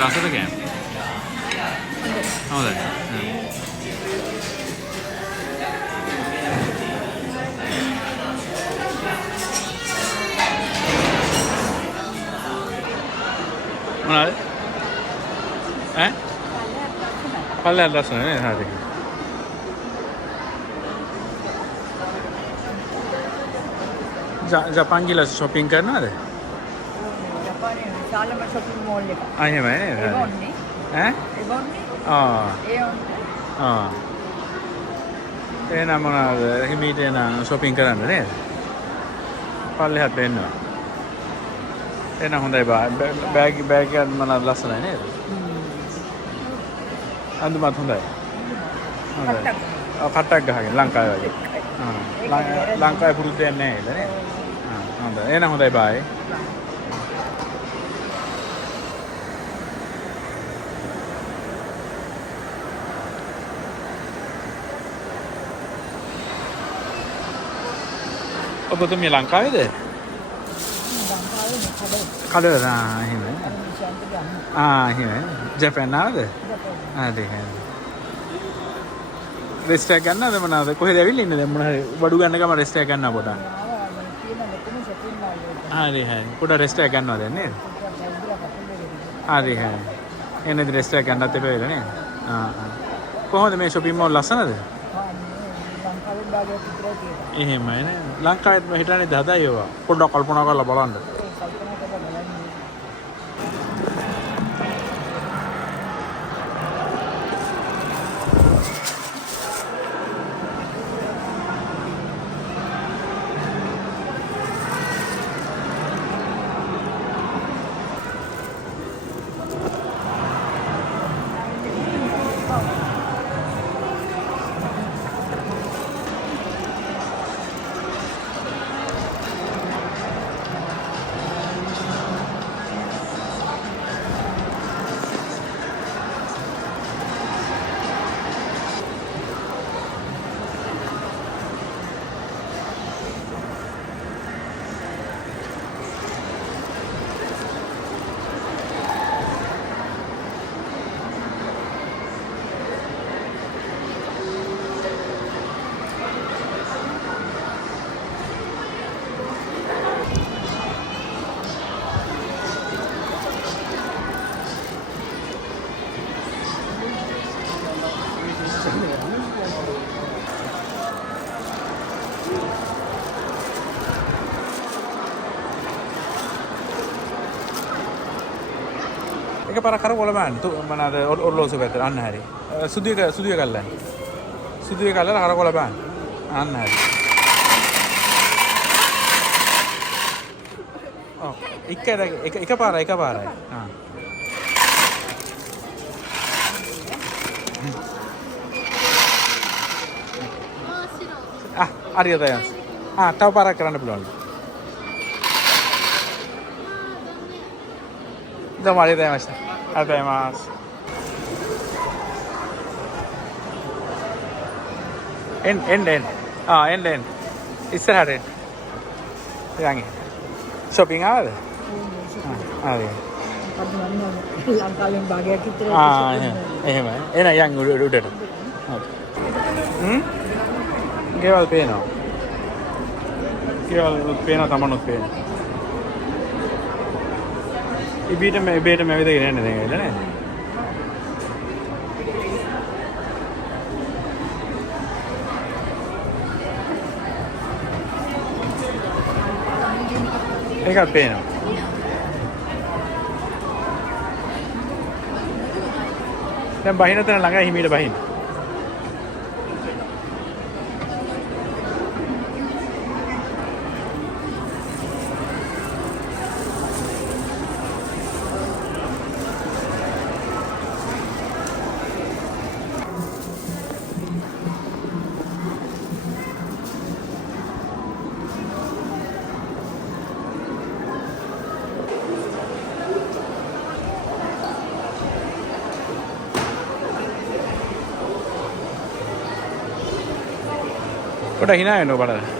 රසද කියන්නේ? හොඳයි. මොනවාද? ඈ? පල්ලෙහාට ලස්සන නේ හරි. ජපාන් ගිහලා shopping කරනවද? ජපානයේ විශාලම shopping mall එක. එහෙමයි නේද? ඒ වොන්නේ. ඈ? ඒ වොන්නේ. ඒ වොන්නේ. එහෙනම් මොනවාද? හිමීට එන shopping කරන්න නේද? පල්ලෙහාට එන්නවා. එහෙනම් හොඳයි බෑග් එකක් මොනවාද ලස්සනයි නේද? අඳුමත් හොඳයි. හොඳයි. කට්ටක් ගහගෙන ලංකාවේ වගේ. ලංකාවේ පුරුදු දෙයක් නැහැ නේද? හොඳයි. එහෙනම් හොඳයි බයි. ඔබතුමිය ලංකාවේද? කඩවල එහෙමයි. එහෙමයි. ජපාන් ආවද? හරි හරි. රෙස්ට් එකක් ගන්නවද මොනවාද? කොහෙද ඇවිල්ලා ඉන්නේ දැන් මොන හරි බඩු ගන්න ගම රෙස්ට් එකක් ගන්නවා පොඩක්. හරි හරි. පොඩ රෙස්ට් එකක් ගන්නවා දැන් නේද? හරි හරි. එන්නේ රෙස්ට් එකක් ගන්නත් එපා වෙලා නේද? කොහොමද මේ shopping mall ලස්සනද? එහෙමයි නේ. ලංකාවේත් මේ හිටන්නේ හදයි ඒවා. පොඩ්ඩක් කල්පනා කරලා බලන්න. එකපාරක් කරවල බලන්න. මොනවාද ඔරලෝසු පැත්තට අන්න හරි. සුදු එක ගල්ලන්න. සුදු එක ගල්ලලා කරවල බලන්න. අන්න හරි. ඔව්. එකපාරයි. හරියටයි. තව පාරක් කරන්න පුළුවන්.どうもありがとうございました。ありがとうございます。エン。ඉස්සරහට එන්න. ඊළඟ. shopping ආවද? හරි. ලංකාවෙන් භාගයක් විතර එහෙමයි. එන යන් උඩට. ගෙවල් පේනවා. තමනුත් පේනවා. ඉබේටම ඇවිදගෙන යන්නේ දැන් ඇවිල්ලා නේද? ඒකත් පේනවා. දැන් බහින තැන ළඟයි හිමීට බහින්න. Udah hina ya no pada.